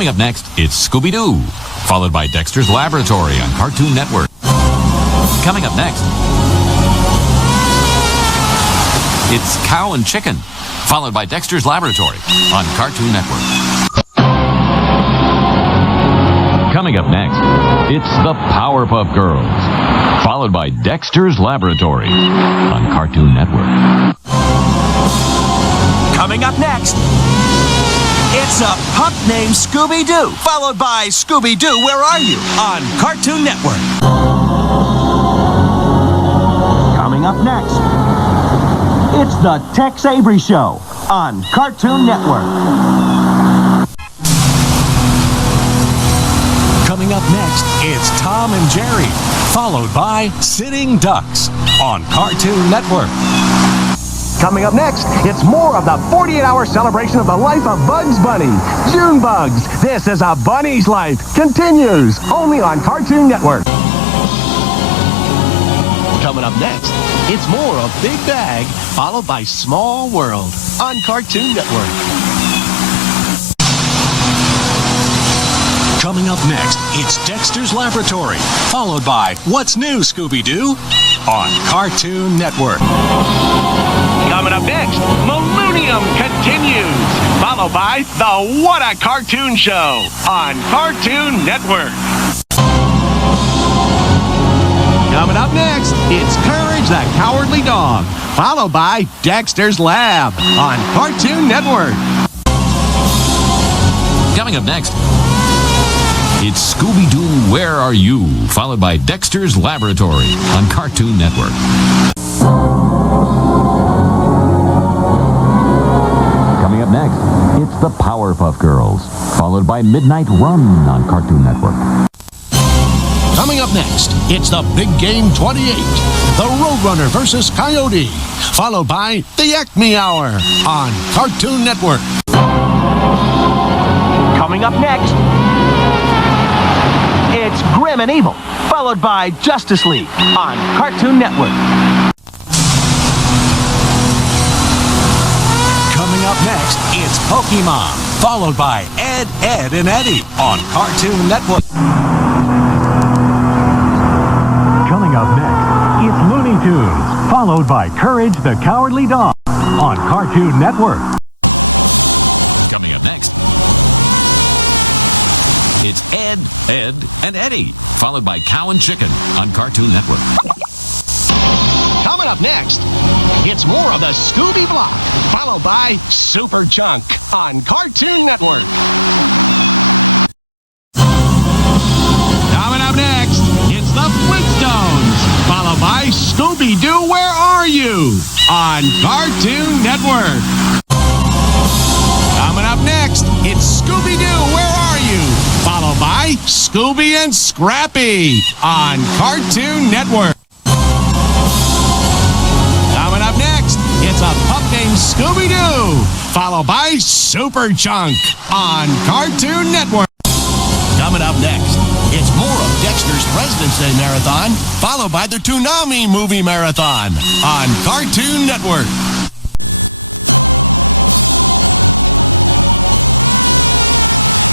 Coming up next, it's Scooby-Doo, followed by Dexter's Laboratory on Cartoon Network. Coming up next, it's Cow and Chicken, followed by Dexter's Laboratory on Cartoon Network. Coming up next, it's the Powerpuff Girls, followed by Dexter's Laboratory on Cartoon Network. Coming up next, it's a pup named Scooby-Doo, followed by Scooby-Doo, Where Are You? On Cartoon Network. Coming up next, it's the Tex Avery Show on Cartoon Network. Coming up next, it's Tom and Jerry, followed by Sitting Ducks on Cartoon Network. Coming up next, it's more of the 48-hour celebration of the life of Bugs Bunny. June Bugs, this is a bunny's life, continues only on Cartoon Network. Coming up next, it's more of Big Bag, followed by Small World on Cartoon Network. Coming up next, it's Dexter's Laboratory, followed by What's New, Scooby-Doo on Cartoon Network. Coming up next, Millennium continues, followed by the What a Cartoon Show on Cartoon Network. Coming up next, it's Courage the Cowardly Dog, followed by Dexter's Lab on Cartoon Network. Coming up next, it's Scooby-Doo, Where Are You? Followed by Dexter's Laboratory on Cartoon Network. Coming up next, it's the Powerpuff Girls, followed by Midnight Run on Cartoon Network. Coming up next, it's the Big Game 28, the Roadrunner versus Coyote, followed by the Acme Hour on Cartoon Network. Coming up next, it's Grim and Evil, followed by Justice League on Cartoon Network. Coming up next, it's Pokemon, followed by Ed, Edd and Eddy on Cartoon Network. Coming up next, it's Looney Tunes, followed by Courage the Cowardly Dog on Cartoon Network. Coming up next, it's Ed, Edd and Eddy, followed by Cow and Chicken on Cartoon Network. Coming up next, it's more of the Scooby Block, followed by Super Chunk on Cartoon Network. Coming up next, it's the Flintstones, followed by Scooby-Doo, Where Are You? On Cartoon Network. Coming up next, it's Scooby-Doo, Where Are You? Followed by Scooby and Scrappy on Cartoon Network. Coming up next, it's a pup named Scooby-Doo, followed by Super Chunk on Cartoon Network. Coming up next, it's more of Dexter's President's Day Marathon, followed by the Toonami Movie Marathon on Cartoon Network.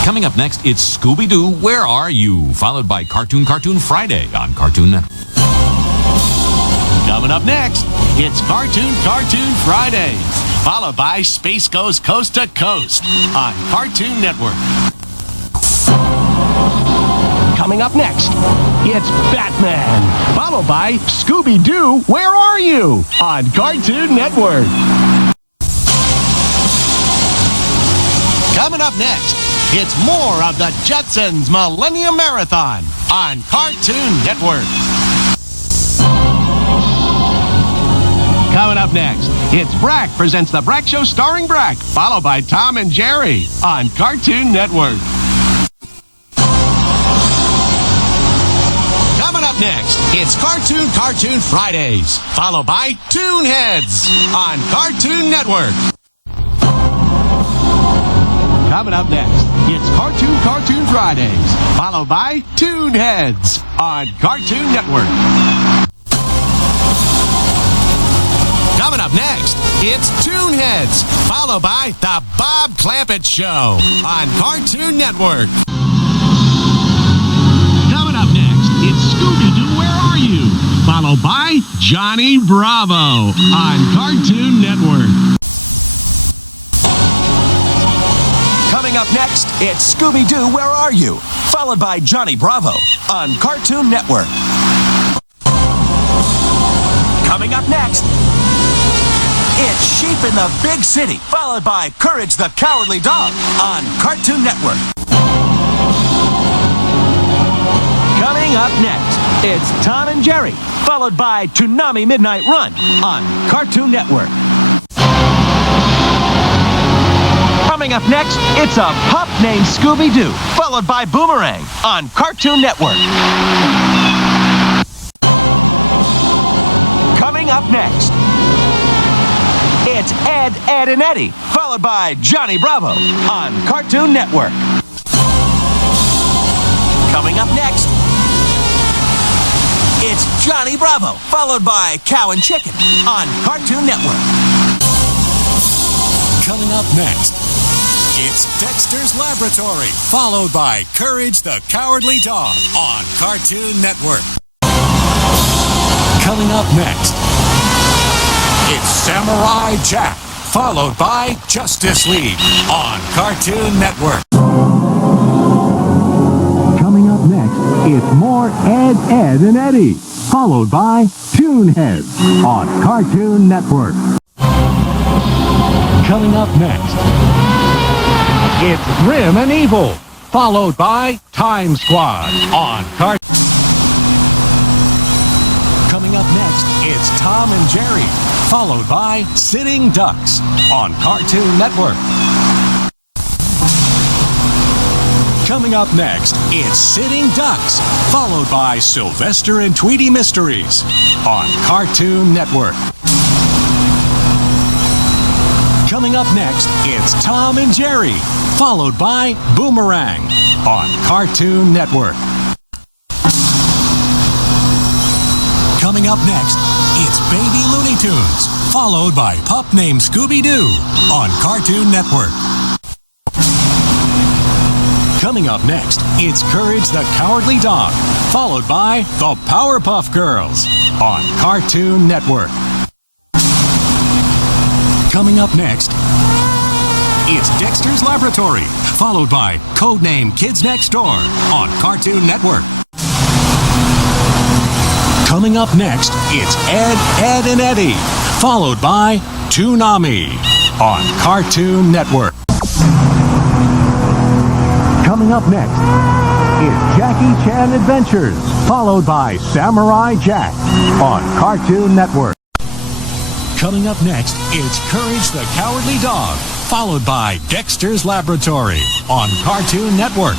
Coming up next, it's Scooby-Doo, Where Are You? Followed by Cartoon Friday on Cartoon Network. Coming up next, it's Cartoon Fridays, followed by Space Goes Coast to Coast on Cartoon Network. Coming up next, it's Batman, followed by Scooby-Doo, Where Are You? On Cartoon Network. Coming up next, it's more of the Jetsons Millennium Marathon on Cartoon Network. Coming up next, it's Brack presents The Brack Show starring Brack, followed by Tom and Jerry on Cartoon Network. Coming up next, it's Cartoon Fridays, followed by Toonheads on Cartoon Network. Coming up next, it's Cartoon Fridays, followed by Toonheads on Cartoon Network. Coming up next, it's Toonheads, followed by The Bob Clampett Show on Cartoon Network. Coming up next, it's Scooby-Doo, Where Are You? Followed by Johnny Bravo on Cartoon Network. Coming up next, it's Scooby-Doo, Where Are You? Followed by Johnny Bravo on Cartoon Network. Coming up next, it's Sheep in the Big City, followed by Courage the Cowardly Dog on Cartoon Network. Coming up next, it's Tom and Jerry, followed by Toonami Midnight Run on Cartoon Network. Coming up next, it's a pup named Scooby-Doo, followed by Boomerang on Cartoon Network. Coming up next, it's Ed, Ed, and Eddie, followed by Johnny Bravo on Cartoon Network. Coming up next, it's Johnny Bravo, followed by Cow and Chicken on Cartoon Network. Coming up next, it's Dexter's Laboratory, followed by Courage the Cowardly Dog on Cartoon Network. Coming up next, it's Samurai Jack, followed by Justice League on Cartoon Network. Coming up next, it's more Ed, Ed, and Eddie, followed by Toonheads on Cartoon Network. Coming up next, it's Grim and Evil, followed by Time Squad on Cartoon. Coming up next, it's Tom and Jerry, followed by Sitting Ducks on Cartoon Network. Coming up next, it's Sitting Ducks, followed by Sylvester and Tweety Mysteries on Cartoon Network. Coming up next, it's Tom and Jerry, followed by Boomerang on Cartoon Network. Coming up next, it's Baby Looney Tunes, followed by Pup Named Scooby-Doo on Cartoon Network. Coming up next, it's Courage the Cowardly Dog, followed by the Powerpuff Girls on Cartoon Network. Coming up next, it's Dexter's Laboratory, followed by Codename Kids Next Door on Cartoon Network. Coming up next, it's Ed, Ed, and Eddie, followed by Toonami on Cartoon Network. Coming up next, it's Jackie Chan Adventures, followed by Samurai Jack on Cartoon Network. Coming up next, it's Courage the Cowardly Dog, followed by Dexter's Laboratory on Cartoon Network.